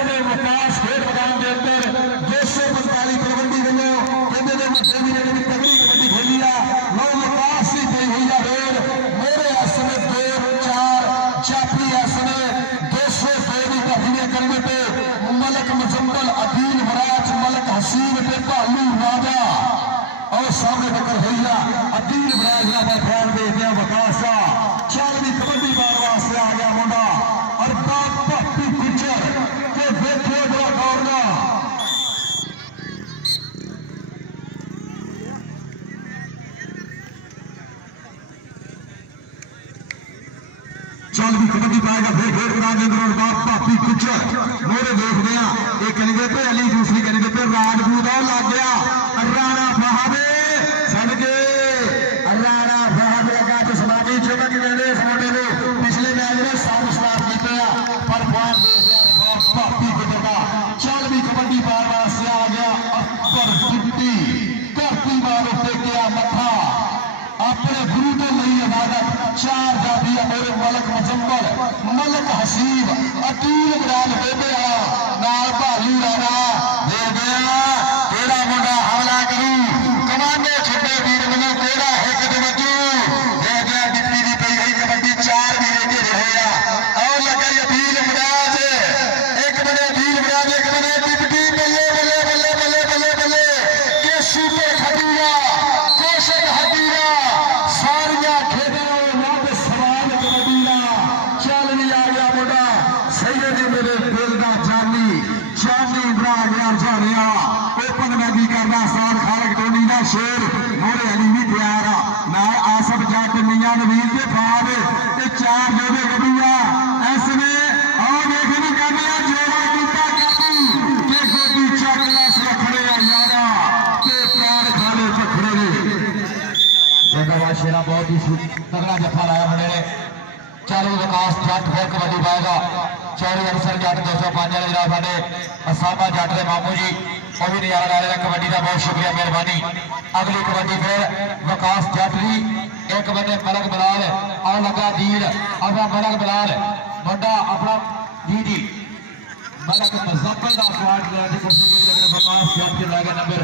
समय विकास खेल मैदान के अंदर 245 तलवंडी वालों कहते हैं मुद्दे ने भी तगड़ी कबड्डी खेली है। लो विकास ही पई हुई है रेड मेरे इस समय 2-4 जाफी इस समय 202 की काफिले करने पे मलक मुजम्मल अदील वराज मलक हसीन पे भालू राजा और सामने टक्कर हुई है अदील वराज का पर ध्यान देते हैं विकास का 4वीं कबड्डी बार वास्ते आ गया मुंडा और भापी गुजर के देखिए बड़ा गौरगा 4वीं कबड्डी पाएगा फिर मैदान के अंदर भापी गुजर मोरे देखते हैं एक कनीगे पे अली दूसरी कनीगे पे राजपूत लग गया राणा फहद सदके राणा फहद लगा तो समाजी चमक गए इस मोटे ने पिछले मैच में साफ सलाह किए पर फॉर्म दे दिया भापी गुजर का 4वीं कबड्डी बार वास्ते आ गया अकबर डिप्टी धरती मार उत्ते गया मथा अपने गुरु तो नहीं इबादत 4 जाफी मेरे मलक मुजम्मल मलक हसीब अकील इमरान बेबे नाल भालू राणा दे गया केड़ा मुंडा हमला करू कमांडो छड्डे वीर मनो केड़ा हिक दे वजू दे गया डिप्टी दी पई गई कबड्डी 4 वीरे के रहे और लगा अकील इमरान एक बने अकील इमरान एक बने डिप्टी बल्ले बल्ले बल्ले बल्ले बल्ले बल्ले के सूपे खदीरा कोशक हदीरा सारिया खेदे रब सवाल कबड्डीरा चल भी आ गया मुंडा सैयद मेरे दिल दा जानी बना गया जानिया ओपन मैगी करना सार खालक टोनी दा शेर मोरे अली भी तैयार ना आसफ जट मियां नवीर के बाद ये 4 जोड़े गड्डिया ऐसने और देखने करने जोड़ा कीता काबू के गोदी चकला रखड़े यारा के प्यार खाने पखड़े ने जगवा शेरा बहुत ही तगड़ा जफा लाया मुंडे ने चालू विकास जट फिर कबड्डी पाएगा चौरी अफसर जट 205 वाले जरा साडे असामा जट के मामू जी वो भी नजारा ला रहे कबड्डी का बहुत शुक्रिया मेहरबानी अगली कबड्डी फिर विकास जट की एक बंदे मलक बलाल और लगा दीर अपना मलक बलाल मुंडा अपना जी मलक मुजम्मल का स्क्वाड की कोशिश की लेकिन विकास जट के लगे नंबर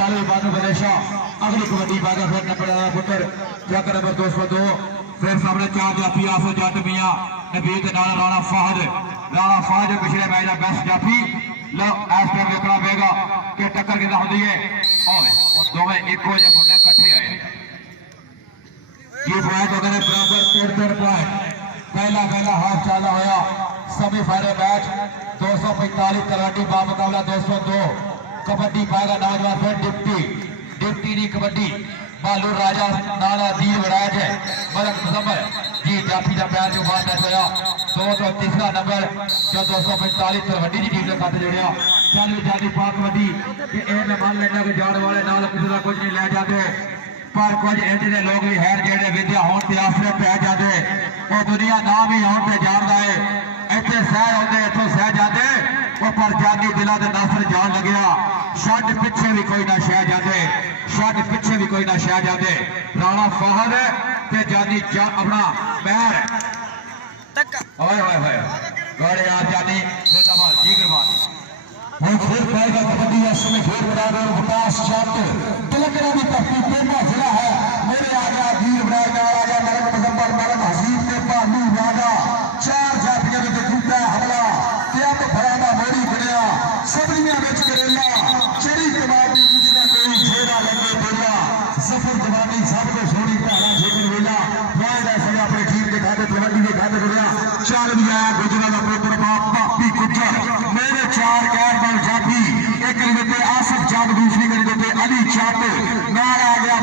40 बानू बलेशा अगली कबड्डी पाएगा फिर नंबर पुत्र जग नंबर 202 फिर सामने 4 जाफी आसो जट मियां नबीर के नाल राणा फहद पिछले मैच का बेस्ट जाफी लो इस टाइम देखना पेगा कि टक्कर कितना होती है और दोवें एको जे मुंडे इकट्ठे आए ये पॉइंट हो गए बराबर 3 पॉइंट पहला हाफ चला होया सेमीफाइनल मैच 245 कबड्डी बा मुकाबला 202 कबड्डी पाएगा नौजवान फिर डिप्टी की कबड्डी भालू राजा नाला दीर वराज है मलक मुजम्मल जी जाफी का प्यार जो बाद मैच होया 203 नंबर जो 245 तलवंडी की टीम के खाते जोड़िया चल जाती पाक कबड्डी कि ये मान लेना कि जाने वाले नाल किसी का कुछ नहीं लै जाते पर कुछ इंज के लोग भी है जेडे विद्या होने के आसरे पै जाते वो दुनिया नाम ही होने पे जानता है इतने सह होते इतों सह जाते वो पर जाती दिलों के नसर जान लग्या छड़ पिछे भी कोई ना शह जाते छड़ पिछे भी कोई ना शह जाते राणा फहद ते जानी अपना पैर ओए ओए ओए गौड़े यार जानी जिंदाबाद जिगरबाद वो फिर पाएगा कबड्डी इस समय फिर बराबर विकास जट तिलकरा की धरती पेंडा जिला है मेरे आ गया वीर बनाए आ गया मलक मुजम्मल मलक हसीब के भालू राजा 4 जाफिया में जूता हमला क्या तो फराना मोड़ी बनया सबलियां विच करेला चढ़ी कमाल की जिसका कोई जेरा लगे बोला सफर जवानी सब को सोनी धारा जेकर वेला वायदा समय अपने टीम के खाते तलवंडी के खाते जुड़िया चल भी आया गुजरा का पुत्र भापी गुजर मेरे 4 गैर बल जाफी एक गली पे आसफ जट दूसरी गली पे अली जट नाल आ गया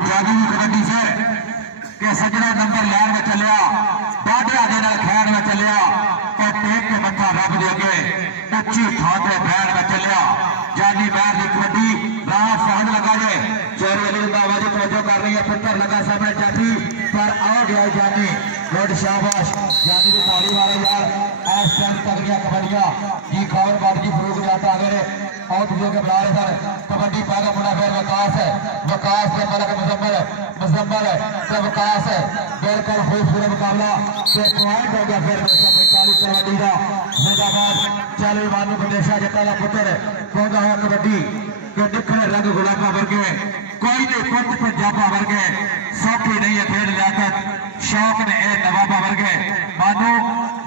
जागी कबड्डी से कि सजना नंबर लैन में चलिया बाढ़िया के नाल खैर में चलिया और टेक के मत्था रब दे के उच्ची थां ते बैठ में चलिया जानी मैर की कबड्डी राह फहद लगा जे चोर अली बाबा जी तवज्जो कर रही है पुत्र लगा सामने जाती पर आ गया जानी गुड शाबाश जानी की ताली मारो यार ऐस टाइम तगड़िया कबड्डियां जी खबर बात जी फरूक जाट आ गए और दूसरे के बुला रहे सर कबड्डी पाएगा मुंडा फिर वकास के मलक मुजम्मल से वकास बिल्कुल खूबसूरत मुकाबला से पॉइंट हो गया फिर 45 कबड्डी का जिंदाबाद चल मानू प्रदेशा जट्टा का पुत्र पौधा है कबड्डी के दिखने रंग गुलाबा वर्गे कोई नहीं पुत पंजाबा वर्गे सौखी नहीं है खेल लियाकत शौक ने ए नवाबा वर्गे मानो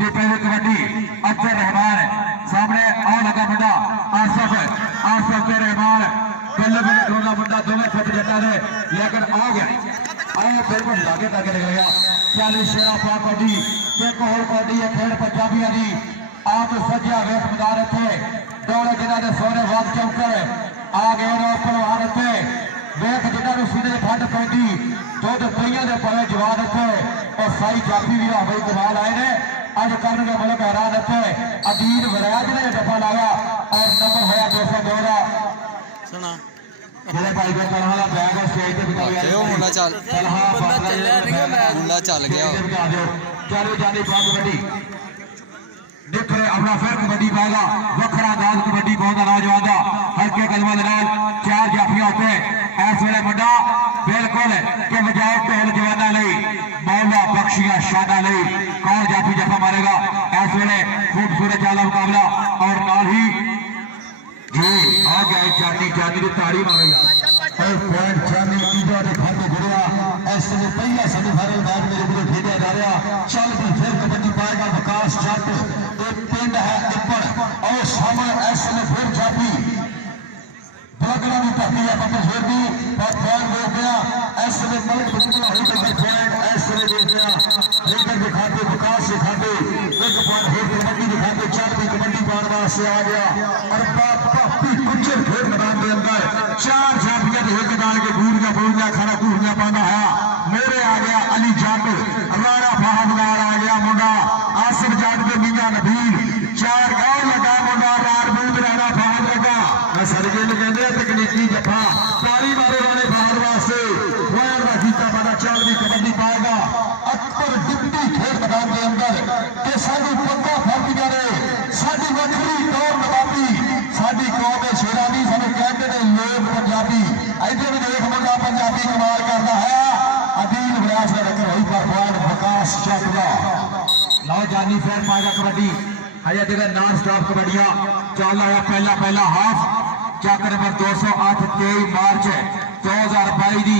ये पहले कबड्डी अफजल रहमान सामने आ लगा मुंडा आसफ के रहमान बल्ले बल्ले दोनों मुंडा दोनों फट जटा ने लेकिन आ गया बिल्कुल लागे तक निकल गया 40 शेरा पा कबड्डी एक और कबड्डी है खेल पंजाबियों की आप सज्जा वेख मैदान थे दौड़े जिन्होंने सोने वाद चौकर आ गए पलवान थे वेख जिन्होंने सीधे ठंड पैंदी दुध कईयों के पवे जवान थे और साई जाफी भी हवाई कमाल आए ने अज करन के मुल्क हैरान थे अदीर वरैज ने डब्बा लाया और नंबर होया 202 का सुना मेरे भाई को तलहा का बैग और स्टेज पे बिता गया मुंडा चल बंदा चलिया नहीं मुंडा चल गया चलो जानी बात कबड्डी देख रहे अपना फिर कबड्डी पाएगा वखरा अंदाज कबड्डी बहुत नौजवान का हल्के कदमों के नाल चार जाफियां होते हैं इस वेले मुंडा बिल्कुल के बजाय ढोल जवाना नहीं मौला बख्शिया शाना नहीं कौन जाफी जफा मारेगा इस वेले खूबसूरत चाला मुकाबला और नाल ही जी आ गए जानी की ताड़ी मारो यार और पॉइंट जानी ईदो के खाते जुड़िया ऐसे में पहला सेमीफाइनल मैच मेरे लिए खेला जा रहा चल फिर कबड्डी पाएगा विकास जट एक पिंड है टिप्पण और सामने ऐसे में फिर जाफी बगला की धरती है पता छोड़ दी और पॉइंट देख गया ऐसे में मलक बचना ही तो पॉइंट ऐसे में देख गया लेकर दिखाते विकास दिखाते एक पॉइंट फिर कबड्डी दिखाते चार भी कबड्डी पाने से आ गया और कुछ फिर मैदान के अंदर चार जाफिया एक मैदान के गूंजिया बोलिया खड़ा गूंजिया पाना है मेरे आ गया अली जट राणा फहदगार आ गया मुंडा आसिफ जट के मियां नबील चार गांव लगा मुंडा राजपूत राणा फहद लगा सरगे ने कहते हैं तकनीकी जफा ताली मारो राणे फहद वास्ते वायर का जीता पता चल भी कबड्डी पाएगा अकबर डिप्टी खेल मैदान के अंदर के साडी पक्का फर्क करे साडी वडली टोर नवाबी साडी कौम शेरानी सानू कहते हैं लोग पंजाबी इधर भी देख मुंडा पंजाबी कमाल करता है अदील व्यास ने रखा वही पर पॉइंट विकास चकला लो जानी फिर पाएगा कबड्डी अजय जगह नॉन स्टॉप कबड्डियां चल रहा है पहला हाफ चक नंबर 208 23 मार्च 2022 की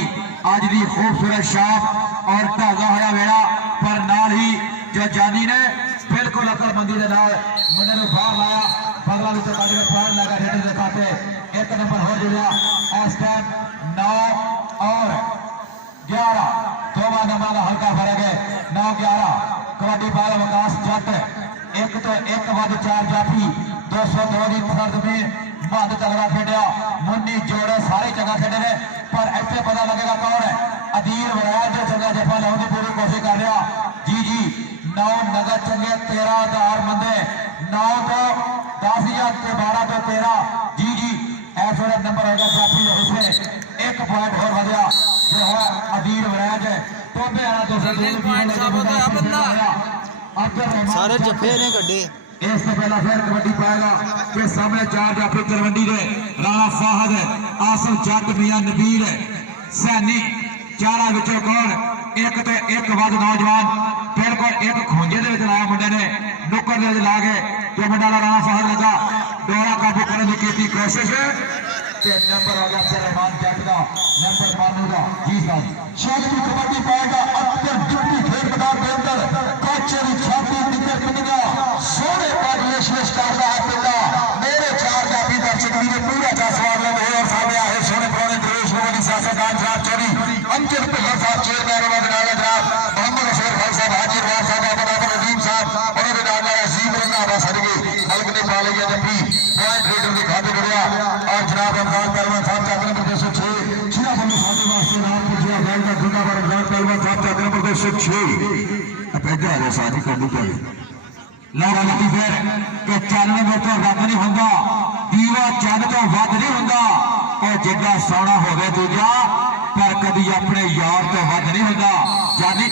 अज की खूबसूरत शाम और ढागा होया वेड़ा पर नाल ही जो जानी ने बिल्कुल अकलमंदी के नाल मुंडे नूं बाहर लाया बगला विच कट के पॉइंट लगा रेडे दे खाते एक नंबर हो जुड़ा इस टाइम 9 और 11 दोवां नंबर का हल्का फर्क है 9-11 कबड्डी पाया विकास जट एक तो एक वध चार जाफी 202 की फर्द में बंद तगड़ा खेडिया मुन्नी जोड़े सारे जगह खेडे ने पर इतने पता लगेगा कौन है अदील वराज जो जगह जफा लाने की पूरी कोशिश कर रहा जी 9 नगद चंगे 13,000 बंदे 9 तो 10,000 के 12 तो 13 जी ऐस वे नंबर होगा जाफी उसमें एक पॉइंट और बढ़िया जो है अदील वराज टोबे वाला 202 सारे जफे ने कड्डे इस पहला फिर कबड्डी पाएगा के सामने चार जाफी तलवंडी ने राणा फाहद आसम जट मियां नबील सैनी चारा विचों कौन एक तो एक वध नौजवान बिल्कुल एक खोजे दे विच लाया मुंडे ने नुक्कड़ दे विच ला के जो मुंडा राणा फाहद लगा डोरा काबू करने की की कोशिश ते नंबर आ गया रहमान जट का नंबर मानू का जी साहब शादी कबड्डी पाएगा अक्सर डिप्टी खेल मैदान के अंदर काचेरी छाती निकल पिंगा सोने पर विशेष करता है पिंगा मेरे चार जाफी दर्शक ने पूरा का सवाल लगे और सामने आए सोने पुराने देश लोगों की सियासतदान साहब चोरी अंकित भगत साहब चेयरमैन वनाला जनाब मोहम्मद अशरफ भाई साहब हाजिर वार साहब अबदाब नदीम साहब और नाम अजीम रंगा सरगी मलक ने पा लिया जबकि पॉइंट रीडर के खाते बढ़िया और जनाब अफगान पहलवान साहब चाहते हैं 206 छिया बंदे साथी वास्ते नाम पहलवान साहब चक्र प्रदर्शक 6 पैदा आ जाए सारी करनी चाहिए लड़ा लगी फिर कि चलन में तो रब नहीं होंगे दीवा चंद तो वध नहीं होंगे और जिदा सोना होवे दूजा पर कभी अपने यार तो वध नहीं होंगे जानी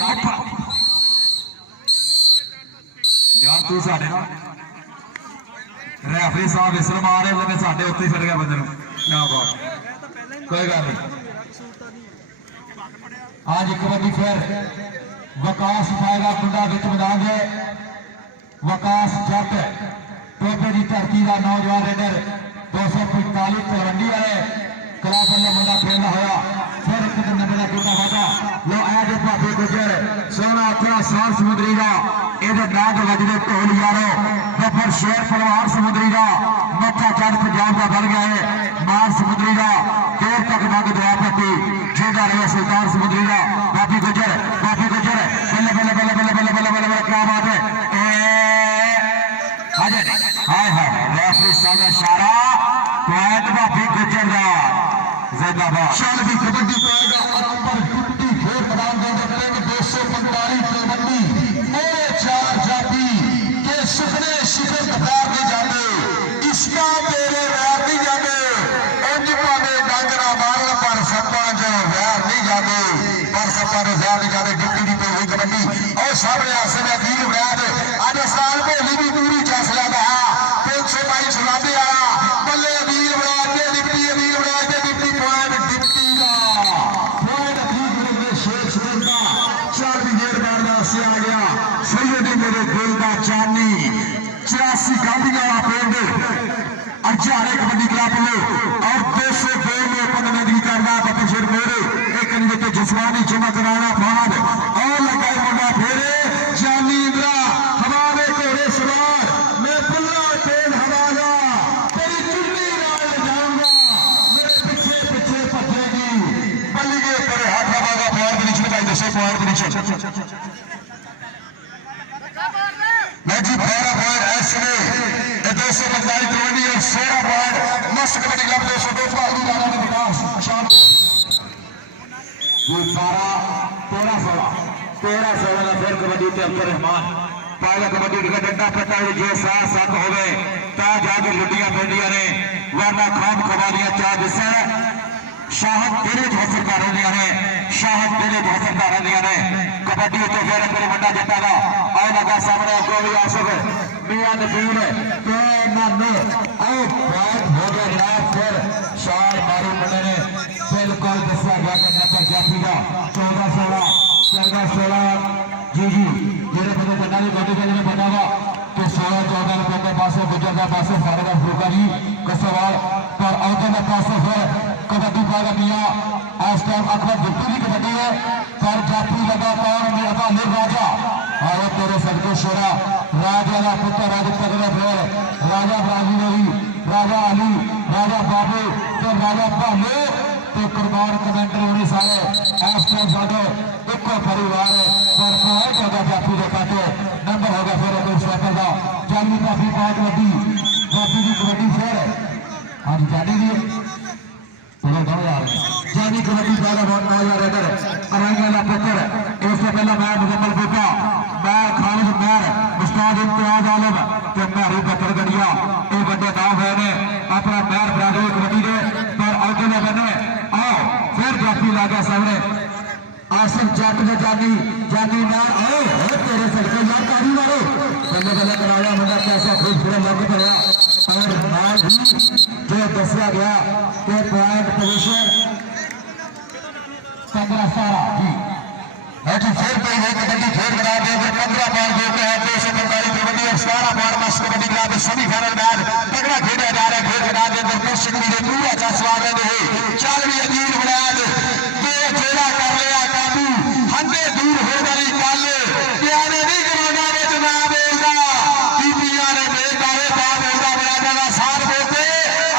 यार तू साढ़े ना रेफरी साहब इसर मारे लगे साढ़े उत्ते छड़ गया बंदे क्या बात कोई गल नहीं आज एक कबड्डी फिर वकास पाएगा मुंडा विच मैदान है वकास जट टोपे की धरती का नौजवान रेडर 245 तलवंडी वाले क्लब वाले मुंडा खेलना होया फिर एक दिन नंबर का वादा लो आया जो भाभी गुजर सोना अखरा साल समुद्री का ਇਹਦੇ ਨਾਗ ਵੱਜਦੇ ਢੋਲ ਯਾਰੋ ਗੱਫਰ ਸ਼ੇਰ ਪਲਵਾਨ ਸਮੁੰਦਰੀ ਦਾ ਮੱਥਾ ਚੜ੍ਹ ਪੰਜਾਬ ਦਾ ਬਣ ਗਿਆ ਹੈ ਮਾਨ ਸਮੁੰਦਰੀ ਦਾ ਦੇਰ ਤੱਕ ਮੰਗ ਦੁਆ ਪੱਟੀ ਜਿਹਦਾ ਰਿਹਾ ਸੁਲਤਾਨ ਸਮੁੰਦਰੀ ਦਾ ਬਾਬੀ ਗੁਜਰ ਬੱਲੇ ਬੱਲੇ ਬੱਲੇ ਬੱਲੇ ਬੱਲੇ ਬੱਲੇ ਬੱਲੇ ਬੱਲੇ ਕੀ ਬਾਤ ਹੈ ਹਾਜ਼ਰ ਹਾਏ ਹਾਏ ਰੈਫਰੀ ਸਾਹਿਬ ਇਸ਼ਾਰਾ ਪੁਆਇੰਟ ਬਾਬੀ ਗੁਜਰ ਦਾ ਜ਼ਿੰਦਾਬਾਦ ਚੱਲ ਵੀ ਕਬੱਡੀ ਪਾਏਗਾ ਅਰੰਬਰ ਟੁੱਟੀ ਫੇਰ ਮੈਦਾਨ ਦੇ ਅੰਦਰ ਕਰੇਂਗੇ 245 ਤਲਵੰਡੀ मोरे चार जाति के सुपने शिखर पतार नहीं जाते इसका तेरे वैर नहीं जाते उंज भावे डांगरा मारन पर सप्पा जो वैर नहीं जाते पर सप्पा जो वैर नहीं जाते डिप्टी दी पे हुई कबड्डी और सामने आसने अधीर वैद आज साल भोली भी पूरी चस लगा 322 सुनाते आया बल्ले अधीर वैद के डिप्टी अधीर वैद के डिप्टी पॉइंट डिप्टी का पॉइंट अधीर में शेर शेर का 4 विकेट मारना से आ गया सैयदी मेरे दिल का चानी 84 गांधीया पिंड अजारे कबड्डी क्लब लो और 202 में पदमंदी करना बतशेर मेरे एक निकट जिस्मानी जमा कराना बाद और लगाए मुंडा फेरे जानी इंद्रा हमारे घोड़े सवार मैं बुल्ला तेल हवाला तेरी चुन्नी नाल जाऊंगा मेरे पीछे पीछे भजेगी बल्ली के तेरे हाथ लगागा पॉइंट के नीचे भाई दसो पॉइंट के नीचे मैं जी 12 पॉइंट ऐसे 245 तलवंडी और 16 पॉइंट मस्त कबड्डी क्लब 202 पाली लाना ने विकास शाम ये 13 16 का फिर कबड्डी ते अब्दुल रहमान पाएगा कबड्डी का डंडा पट्टा जे साथ साथ होवे ता जाके लुटियां पेंडियां ने वरना खाम खवालियां चाह दिसे शाहद तेरे हासिल कर रही ने शाहद तेरे हासिल कर रही ने कबड्डी तो फिर मेरे बंदा जट्टा का आओ लगा सामने आपको भी आसफ मियां नबील के नाने आओ बात हो गया जनाब फिर शार मारू बने ने बिल्कुल दसा गया कि नंबर जाफी का 14 जी जी मेरे बंदे बंदा ने गाड़ी का ने बतावा कि 16 14 रुपए के पास गुजर का पास सारे का फूका जी का सवाल पर आउट के पास फिर कबड्डी पाएगा मियां इस टाइम अकबर डिप्टी की कबड्डी है पर जाफी लगातार मेरा भाले राजा आए तेरे सदके शेरा राजा का पुत्र राजा तगड़े फिर राजा ब्राजी रवि राजा अली राजा बाबू तो राजा भाले तो कुर्बान कमेंटर होने सारे इस टाइम साढ़े एक परिवार है पर पॉइंट होगा जाफी के खाते नंबर होगा फिर कोई स्वेटर का चाली काफी पाँच कबड्डी जाफी की कबड्डी फिर हाँ जी जानी दी जानी कबड्डी ज्यादा बहुत नौजवान रेडर अराइया का पुत्र इससे पहले मैं मुजम्मल बुका मैं खालिद मैर मुस्ताद इम्तियाज आलम तो मैरी बकर गड़िया ये बड़े नाम है ने अपना मैर बरादरी कबड्डी दे पर आगे बने आओ फिर जाफी ला गया सामने आसिफ जट ने जानी जानी मैर आओ तेरे सड़के यार कारी मारो बल्ले बल्ले कराया मुंडा कैसा खुद पूरा लग पड़ा और नाल भी जो दसिया गया कि पॉइंट पोजीशन 15 17 जी लेकिन फिर कोई है कबड्डी फिर बना दे 15 पॉइंट देते हैं 245 कबड्डी और 17 पॉइंट मस्त कबड्डी क्लब सेमीफाइनल मैच तगड़ा खेला जा रहा है फिर बना दे दर्शक भी पूरा अच्छा स्वागत है 40 अजीब बुलाद दो जोड़ा कर लिया काबू हंदे दूर हो गई कल प्यारे नहीं करना विच ना बोलदा बीबियां ने बेदारे पा बोलदा बराबर का साथ बोलते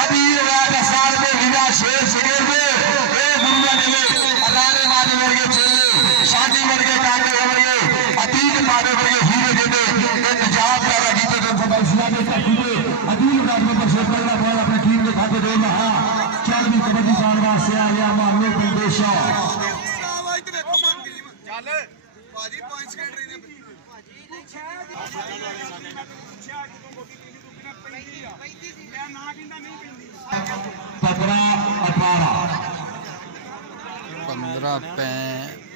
अजीब बुलाद साथ में हीरा शेर शिगर में ए गुरुआ ने अदारे मारे वर्गे चले शादी वर्गे कांटे वर्गे अतीत मारे वर्गे हीरे देते इंतजाम कर रही तो इस्लामी तकदीर अदील राज में बशेर पड़ना बॉल अपने टीम के खाते दे रहा चल भी कबड्डी पाने वास्ते आ गया मानवे बंदेशा 15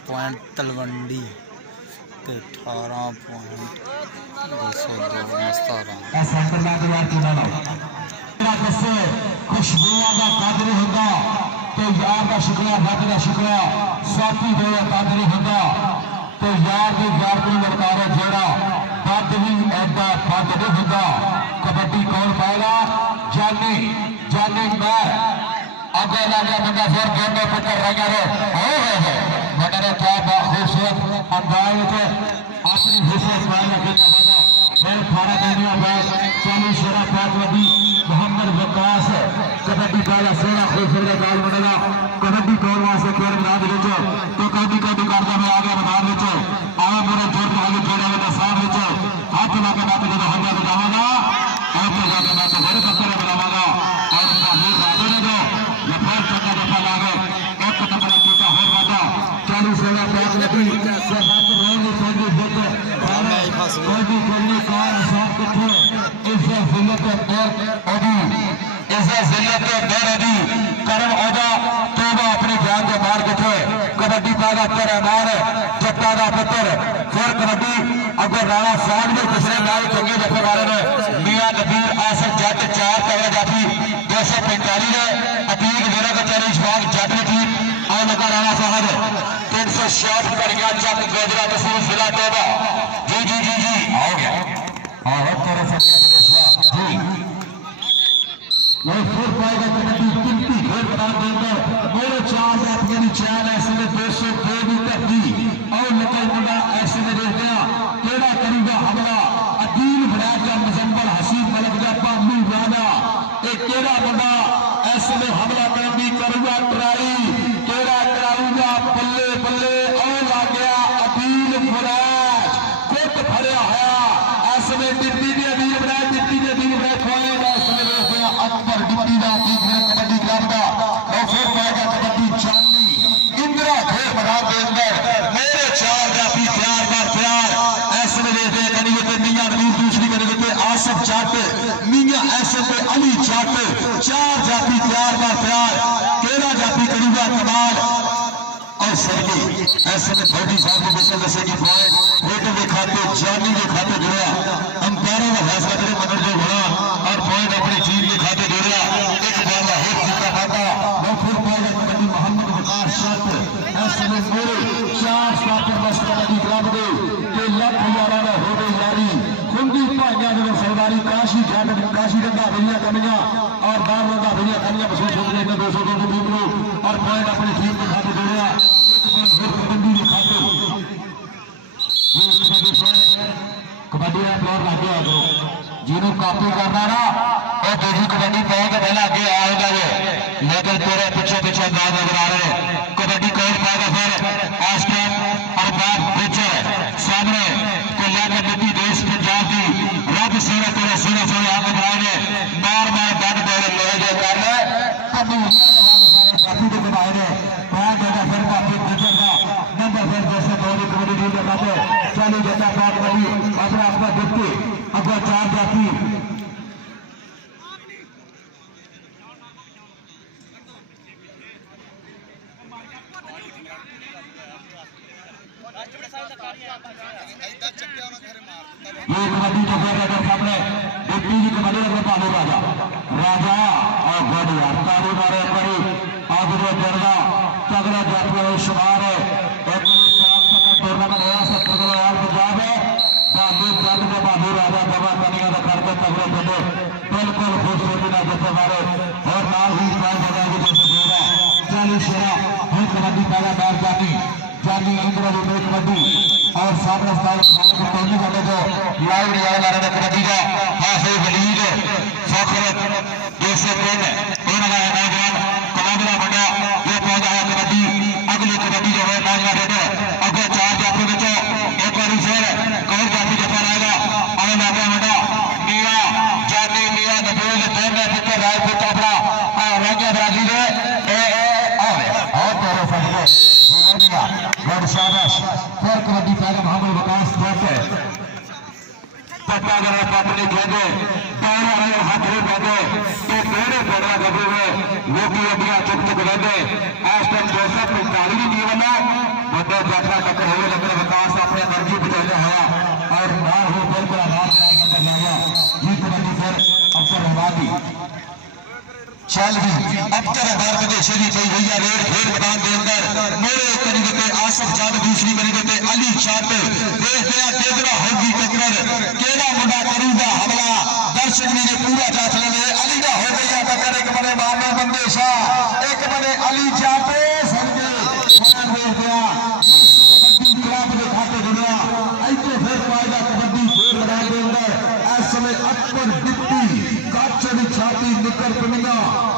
पॉइंट तलवंडी ते 18 पॉइंट 202 17 सेंटर ला के यार चुना लो दसे खुशबूआ का कदर होगा तो यार का शुक्रिया रब का शुक्रिया साथी दो कदर होगा तो यार की यार को लड़कारा जेड़ा बद भी ऐसा बद नहीं होगा कबड्डी कौन पाएगा जानी जानी मैं आगे लगा बंदा फिर दोनों पुत्र रह गए बंदा ने क्या खूबसूरत अंदाज से अपनी हुसैन इस्माइल ने खेला होगा फिर खाना देने बाद चालू शेरा फातवदी मोहम्मद वकास कबड्डी का सेना खूबसूरत गाल बनेगा कबड्डी कौन वहां से खेल मैदान में तो कबड्डी करता मैं आ गया मैदान में आया मेरे जोर के आगे खेला वाला साहब हाथ लगा के मैं तो हमला बताऊंगा हाथ लगा के मैं तो बड़े पत्थर बनाऊंगा और राजू ने जो लफाज चक्का दफा लागे एक नंबर टूटा हो वादा चालू सेना फातवदी से हाथ रोने चाहिए देखो कोई भी खेलने का हिसाब कितने इसे जिले के पैर अभी इसे जिले के पैर अभी करम ओदा तोबा अपने जान के मार के थे कबड्डी पागा तेरा मार जट्टा का पुत्र फिर कबड्डी अगर राणा साहब ने दूसरे मैच चंगे जफे मारे ने मियां नबीर आसफ जट 4 तगड़ा जाफी 245 ने अतीक मेरा का चैलेंज भाग जट ने की और लगा राणा साहब 360 कड़ियां जट गोजरा तहसील जिला तोबा जी जी जी जी आओ गया और तेरे सबके जी मैं फिर पाएगा कबड्डी कितनी घर बना देंगे मेरे 4 अपनी चैन ऐसे में 202 भी तकदी और नकल मुंडा ऐसे में देख गया केड़ा करूंगा हमला अदील बना का मुजम्मल हसीब मलक का पाबू वादा एक केड़ा मुंडा ऐसे में हमला करनी करूंगा ट्राई केड़ा कराऊंगा पल्ले पल्ले और ला गया अदील फराज कुट भरया है ऐसे में डिप्टी ने अदील बना डिप्टी ने अदील बना खोएगा ऐसे में देख गया अकबर डिप्टी का कबड्डी क्लब का और फिर पाएगा कबड्डी चांदी इंदिरा खेल मैदान के अंदर मेरे 4 जाफी प्यार बार प्यार ऐसे में देख गए कहीं पे मियां नबीर दूसरी कहीं पे आसफ जट मियां ऐसे पे अली जट 4 जाफी प्यार बार प्यार केड़ा जाफी करूंगा कमाल और सरगी ऐसे में फौजी साहब को बिल्कुल दसेगी पॉइंट रेटों के खाते जानी के खाते जुड़ा अंपायरों का फैसला करे मदद जो बड़ा और पॉइंट अपनी टीम के खाते जुड़ा एक बार हिट जीता खाता वो फिर पाएगा कबड्डी मोहम्मद वकास शर्त ऐसे में मेरे 4 स्टार्टर बस कबड्डी क्लब दे के लख हजारा में हो गई यारी खुंडी भाइयों ने सरदारी काशी जट काशी रंगा भेड़िया कमियां और बार रंगा भेड़िया कमियां महसूस हो रही है 200 टीम को और पॉइंट अपनी टीम के खाते जुड़ा कबड्डी के खाते कबड्डी का प्लेयर लग गया जिन्हों काबू करना ना और दूसरी कबड्डी पाओ तो पहले आगे आएगा लेकिन तेरे पीछे पीछे अंदाज नजर आ रहे कबड्डी कौन पाएगा फिर आस्टन और बाद पीछे सामने को लेकर मिट्टी देश पंजाब की रब सोना तेरे सोना सोने आगे बढ़ाने मार मार बंद दौड़े लोहे जो कर रहे कबड्डी सारे साथी को बनाए ने पांच जगह फिर काफी पीछे का नंबर फिर जैसे दौड़ी कबड्डी टीम के खाते चलो जैसा बात करी अपना अपना देखते अगर 4 जाती ये कबड्डी तो फिर अगर सामने डिप्टी की कबड्डी अगर पालो राजा राजा और गढ़ यार ताली मारे करी आगे जो जरदा तगड़ा जाती है शुमार है टूर्नामेंट हो सकता है यार पंजाब है बाबू जट के बाबू राजा दवा कनिया का करके तगड़े बने बिल्कुल खूबसूरती ना जैसे मारे और नाल ही पाए बजा के जैसे दे रहा 40 शेरा फिर कबड्डी पहला मैच जाती जानी इंद्र जो कबड्डी और सामने साल खाने को पहुंची करने को लाइव रियाल आ रहा कबड्डी का हाफिज वलीद फखर जैसे कौन है लगाया नौजवान कमांडरा बड़ा ये पहुंचा है कबड्डी अगली कबड्डी जो है नौजवान रेडो अगले 4 जाफी बच्चों एक बार फिर कौन जाफी जफा रहेगा और लागे बड़ा मियां जानी मियां नबील दोनों पुत्र राय पुत्र अपना रंगे बराजी दे और तेरे सबको शाबाश फिर कबड्डी पहले मोहम्मद वकास पट्टा कर अपने खेदे पैर वाले हाथ में खेदे तो पेड़े पड़ा कभी हुए वो की अभिया चुप चुप रहते इस टाइम 245 की वाला बड़ा जाफरा टक्कर हो लेकिन वकास अपने मर्जी बचाया है और ना हो बिल्कुल आवाज कर लिया ये कबड्डी फिर अफसर हमारी चल भी अब तेरा भारत देश की पई हुई है रेड खेल मैदान के अंदर मेरे करीब पे आसफ जाद दूसरी करीब पे अली छाट देखते हैं केदरा होगी टक्कर केड़ा मुंडा करूगा हमला दर्शक ने पूरा जांच लेने अली का हो गई टक्कर एक बड़े मारना बंदेशा एक बड़े अली जाते समझे मान देखते हैं कबड्डी क्लब के खाते जुड़ा ऐसे फिर पाएगा कबड्डी खेल मैदान के अंदर इस समय अकबर डिप्टी काचड़ी छाती निकर पिंगा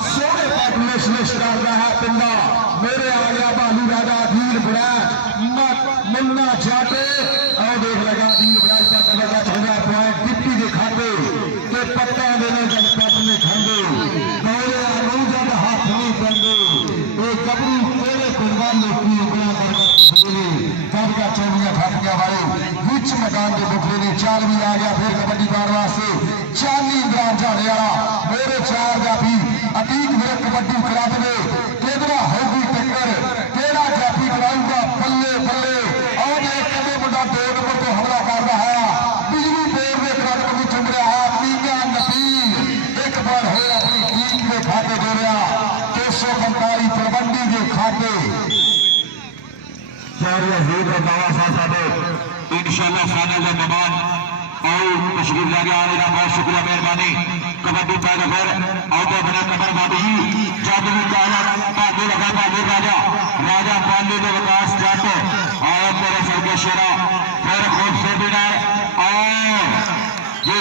सोने पापुलेशन कर रहा है पिंगा मेरे आ गया बालू राजा धीर बराज मुन्ना जाटे और देख लगा धीर बराज का तलगा छोड़ा पॉइंट डिप्टी के खाते के पत्ता देने जब अपने खंडे गौरे आलू जब हाथ नहीं बंदे एक गबरू तेरे कुर्बान ने की उगला कर कब का चौबिया फट गया भाई बीच मैदान के बुखरे ने चाल भी आ गया फिर कबड्डी बार वास्ते चाली ग्राम जाने वाला मेरे चार जाफी अतीक मेरे कबड्डी क्लब ने केदरा होगी टक्कर केड़ा जाफी कराऊंगा बल्ले बल्ले और एक कदे मुंडा 2 नंबर को हमला कर रहा है बिजली बोर्ड के क्लब को चुन रहा है मीना नबील एक बार हो अपनी टीम के खाते दे रहा 245 तलवंडी के खाते इंशाअल्लाह फाइनल का मेहमान और तशरीफ लाके आने का बहुत शुक्रिया मेहरबानी कबड्डी पैदा फिर आउटे बने कमर बाबू जादू काला पागे लगा पागे राजा राजा पांडे के विकास जाते और तेरे सर के शेरा फिर खूबसूरती नार और जी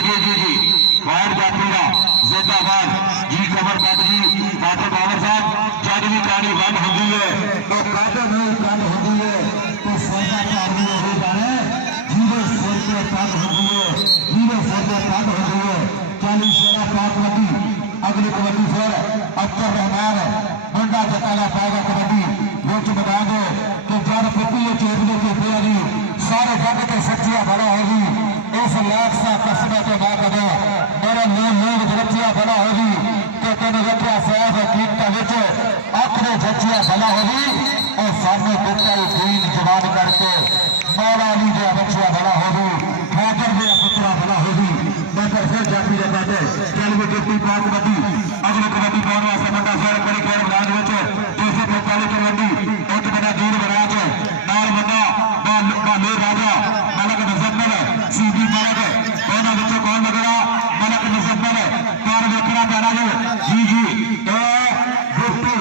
फायर जातीगा जिंदाबाद जी कमर बाबू जी डॉक्टर बाबर साहब जादू कहानी बंद होती है तो काटे नहीं बंद होती है तो सरकार का आदमी हो जाए जीरो सर के बंद होती है जीरो सर के बंद होती है 40 शेरा पाक लगी अगली कबड्डी फिर अख्तर रहमान बंडा जताला पाएगा कबड्डी वो तो बता दो कि जब पति ये चेहरे की तैयारी सारे जग के सच्चिया भला होगी इस लाख सा कसबा तो ना कदो मेरा लोग रचिया भला होगी तो तेन रखिया साहब कीमता विच आखिर जचिया भला होगी और सामने बेटा दीन जवान करके मौला अली दिया बच्चिया भला होगी हैदर दिया पुत्रा भला होगी बेहतर फिर जाती रहता है चल वो गिफ्टी पाक कबड्डी अगले कबड्डी पाने वास्ते बंदा फिर बड़ी खेल मैदान में 245 कबड्डी एक बड़ा दूर बराज नाल बंदा बाले राजा मलक मुजम्मल सीधी मलक दोनों बच्चों कौन लगेगा मलक मुजम्मल कार देखना पैरा जो जी गिफ्टी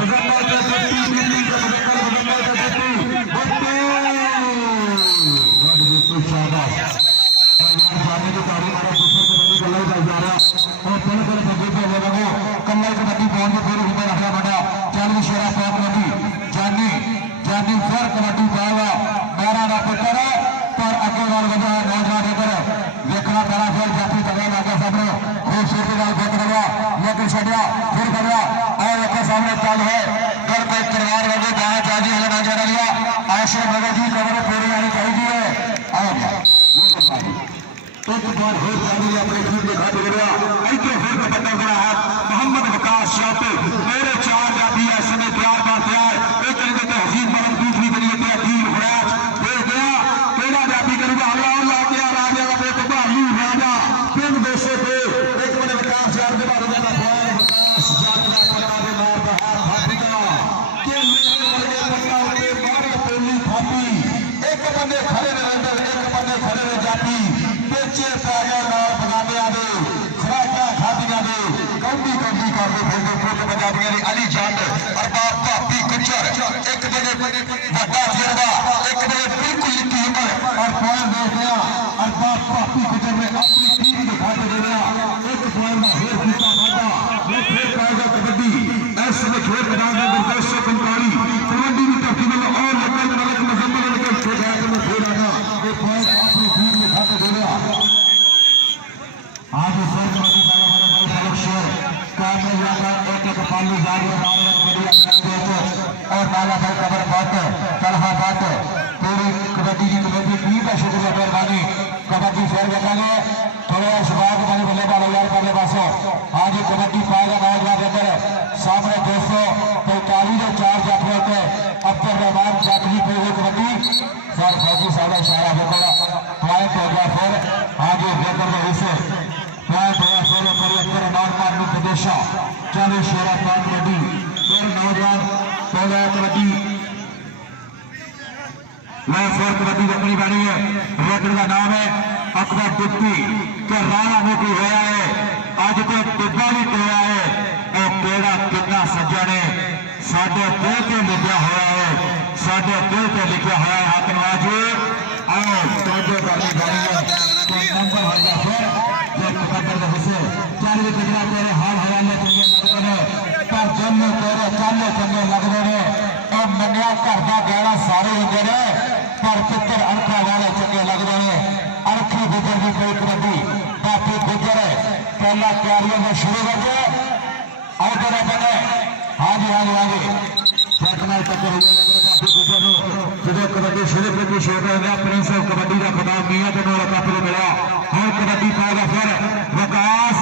मुजम्मल के गिफ्टी दिल्ली के मुजम्मल का गिफ्टी शाबाश जाने की तारीफ हमारा दूसरे कबड्डी कल्ला ही जा रहा और बड़े बड़े बच्चे पे हो रहा कल्ला कबड्डी पहुंच के फिर ऊपर रखना पड़ा 40 शेरा पाक कबड्डी जानी फिर कबड्डी पाएगा 12 का पुत्र पर अगे वाल बजा नौजवान पर देखना पड़ा फिर जाती तगड़ा लगा सामने वो शेर के फेंक रहा लेकिन छड़ा फिर बढ़ा और अगे सामने चाल है कर पे तलवार लगे जहां चाजी हलना जा लिया आश्रम नगर की खबर पूरी आनी चाहिए और एक बार हो जानी अपने टीम के खाते गया ऐसे फिर पता गया है मोहम्मद विकास शाते मेरे 4 जाती है समय तैयार एक तरीके तहजीब मलक दूसरी तरीके से अधीन हुराज दे गया पहला जाती करूंगा हमला ला गया राजा का बेटे बालू राजा पिंड देशे पे एक बड़े विकास यार के बाद राजा फौज विकास जातना पड़ा के मार बाहर भागेगा के मेरे वर्गे पट्टा उठे मारे पेली खाती एक बंदे खड़े रहे एक बंदे खड़े रह जाती बेचे पाया नार बनाने आदे खराटा खादिया दे कौडी कर दे फिर फोटो बजा दिया अली जाट और बाप भापी गुजर एक बड़े बड़ा जेड़ा एक बड़े बिल्कुल लिखी हिम्मत और पॉइंट दे दिया और बाप भापी गुजर ने अपनी टीम दिखा दे दिया एक पॉइंट में हेर किया बड़ा वो फिर पाएगा कबड्डी ऐसे में खेल मैदान में 245 कबड्डी की तरफ में और लगन मलक मुजम्मल ने खेल गया तो फिर आना ये पॉइंट अपनी टीम दिखा दे दिया आज सर कबड्डी वाला बड़ा बड़ा शेर काम में लगा एक पालू जाग और नाला भाई कबर बात तलहा बात पूरी कबड्डी की कमेटी टीम का शुक्रिया मेहरबानी कबड्डी फेर करेंगे थोड़ा शुभाग बने बल्ले वाले यार पहले पासों हाँ जी कबड्डी पाएगा नौजवान के अंदर सामने 245 और 4 जाफियों के अब्दुल रहमान जाफरी पे हुई कबड्डी सर फौजी साहब इशारा होगा पॉइंट हो गया फिर हाँ जी बेहतर में इसे पॉइंट हो गया फिर परिवर्तन नॉर्मल में प्रदेशा 40 शेरा पान कबड्डी फिर नौजवान पहला कबड्डी वह फोर कबड्डी अपनी बारी है रेकड़ का नाम है अकबर डिप्टी के राणा मुखी होया है अज तो टिब्बा भी टोया है और केड़ा कितना सज्जन है साढ़े दिल से लिखा हुआ है साढ़े दिल से लिखा हुआ है हाथ नवाजी और तोड़े करनी बारी है तो नंबर होगा फिर जो मुकद्दर के हिस्से 40 कितना तेरे हाल हवाले चंगे लगते हैं पर जन्म तेरे चाले चंगे लगते हैं और मनिया घर का गहरा सारे होंगे ने पर चित्र अरखा वाले चंगे लगते हैं अरखी गुजर की कोई कबड्डी बाकी गुजर है पहला तैयारियों में शुरू हो गए और तेरा बने हाँ जी चकना चक्कर बाकी गुजर जो कबड्डी शुरू की शेर हो प्रिंस कबड्डी का खिताब मियां तो कप मिला हर कबड्डी पाएगा फिर वकास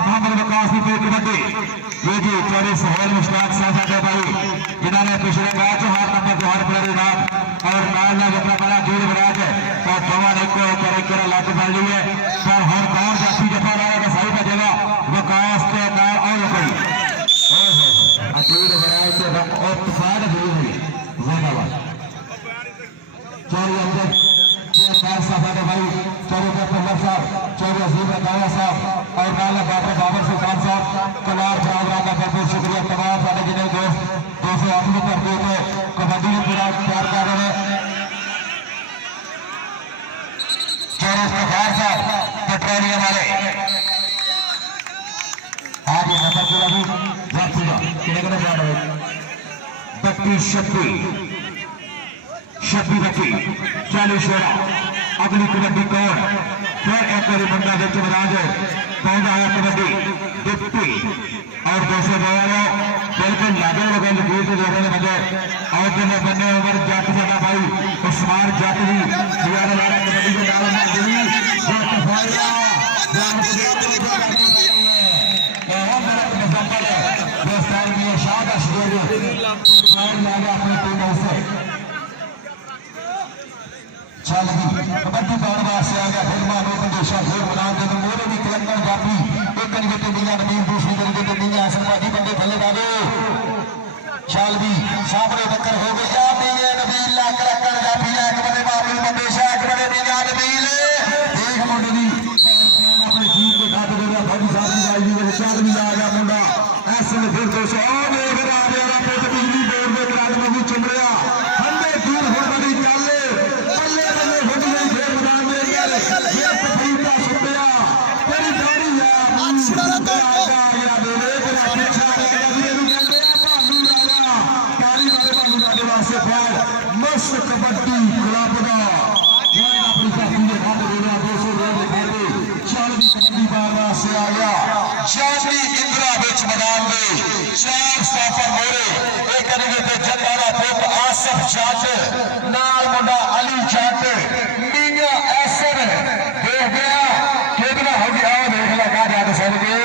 मोहम्मद वकास की कोई कबड्डी ये जी चौधरी सोहेल मुश्ताक साहब भाई जिन्होंने पिछले मैच हर नंबर को हर प्लेयर इनाम और नाल अपना बड़ा दूर बराज और दोवां ने को करे लग पड़ ली है पर हर कौन जाती जफा रहा है सही बजेगा वकास के नाल और कोई दूर बराज से और तूफान दूर हुई जिंदाबाद चौधरी अमजद चेयरमैन साहब भाई चौधरी पल्लव साहब चौधरी अजीम रंधावा साहब और नाला बाबर सुल्तान साहब कलार प्रोग्राम का बहुत शुक्रिया तमाम सारे जिन्हें दोस्त अपनी करते थे कबड्डी में पूरा तैयार कर रहे हैं पेट्रोलियम वाले आज ये नंबर पूरा भी कितने बत्ती शक्ति बत्ती 40 शेरा अगली कबड्डी कौन फिर एक बारी बंदा देख मैदान पहुंचा है कबड्डी डिप्टी और 200 बिल्कुल लागे लगे लकीर से जोड़े बंदे और बने उम्र जट जगह भाई उस्मान जट भी दियारा लारा कबड्डी के नाम में दिली जट फाया दोस्तान की शाबाश जोड़ी फायर लागा अपनी टीम से चल कबड्डी दौड़ वास्ते आ गया फिर मानो प्रदेशा फिर बना दे मोरे भी कलंदर जाती एक करी बेटे मियां नबील दूसरी करी बेटे मियां हसन पाजी बंदे थले डालो चल भी सामने टक्कर हो गई जा मियां नबील ला कर जाती है एक बड़े बाबू प्रदेशा एक बड़े मियां नबील एक मुंडे दी अपने जीत के खाते दे रहा भाई साहब की भाई मेरे चार भी आ गया मुंडा ऐसे में फिर 200 और देख रहा है पे बिजली बोर्ड में राज में चुमड़िया हंडे दूर हो बड़ी चाले कबड्डी क्लब का अपनी साथी के खाते देना 200 कबड्डी बार से आ गया शादी इंदिरा बीच मैदान में शाम साफा मोरे एक करेंगे तो जंगारा पुत्र आसिफ जाट नाल मुंडा अली जाट मीना ऐसर देख गया कितना हो गया देख लगा जाट सबके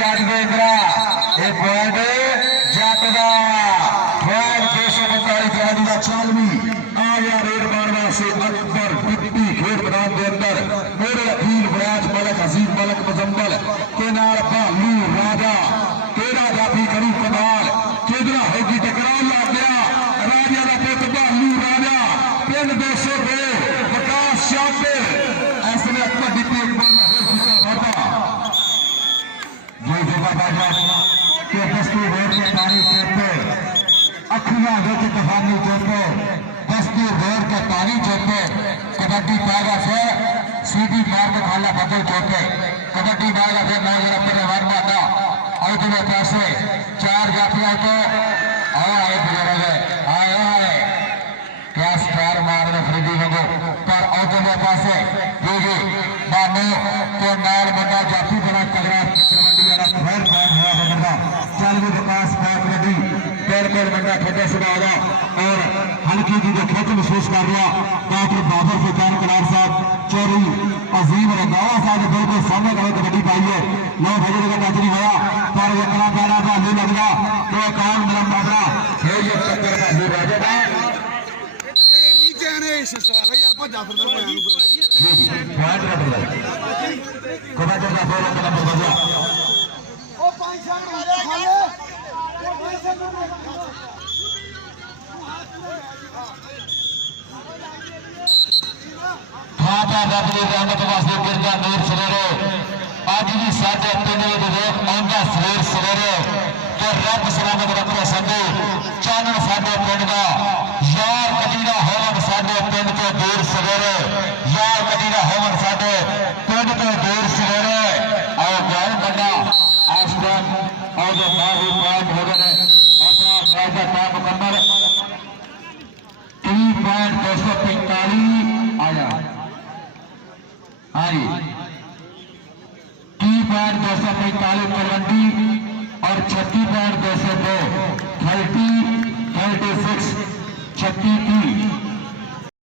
जाट के इंदिरा ये पॉइंट जाट का पॉइंट 245 का 40 आ गया रेड मारवा से अकबर डिप्टी खेल मैदान के अंदर मेरे अखील बराज मलक अजीम मलक मुजम्मल के नाल भालू राजा तेरा जाफी करी कमाल किधरा होगी टकराव लग गया राजा का पुत्र भालू राजा पिंड 200 पे विकास शातिर ऐसे में अकबर डिप्टी एक बार जो जगह बाजा के बस्ती रोड के पानी चोपे अखियां हो के तूफानी चोपे बस्ती रोड के पानी चोपे कबड्डी पाएगा फिर सीधी मार के खाला बदल चोपे कबड्डी पाएगा फिर ना परिवार माता और तुम्हें पैसे 4 जातियों को आए क्या स्टार मार में खरीदी होंगे पर और तुम्हें पैसे मानो तो नाल बंदा जाति बना बड़ा ठंडा सुभाव का और हल्की की जो खेच महसूस कर रहा डॉक्टर बाबर सुल्तान कलार साहब चौधरी अजीम रंधावा साहब बिल्कुल सामने खड़े कबड्डी पाई है। लो भाई जगह टच नहीं होया पर वकला पैरा भालू लग गया तो कौन मिलन बाबरा है ये टक्कर भालू राजा का नीचे आने सस्ता यार भजा फिर पॉइंट का बदला कबड्डी का बोल नंबर बदला ओ 5 शॉट मारे खाले खाता रबली रहमत वास्ते गिरदा नूर सवेरे अज भी साढ़े 3 बजे देख आंदा सवेर सवेरे कि रब सलामत रखे संगे चानन साडे पिंड का यार कदीरा होवन साडे पिंड तो दूर सवेरे यार कदीरा होवन साडे पिंड तो दूर सवेरे और ज्ञान बंदा आसमान और जो माही पॉइंट हो गए अपना मैच का टाइम मुकम्मल 3.245 आया हाँ जी 3.245 तलवंडी और 36.202 36 36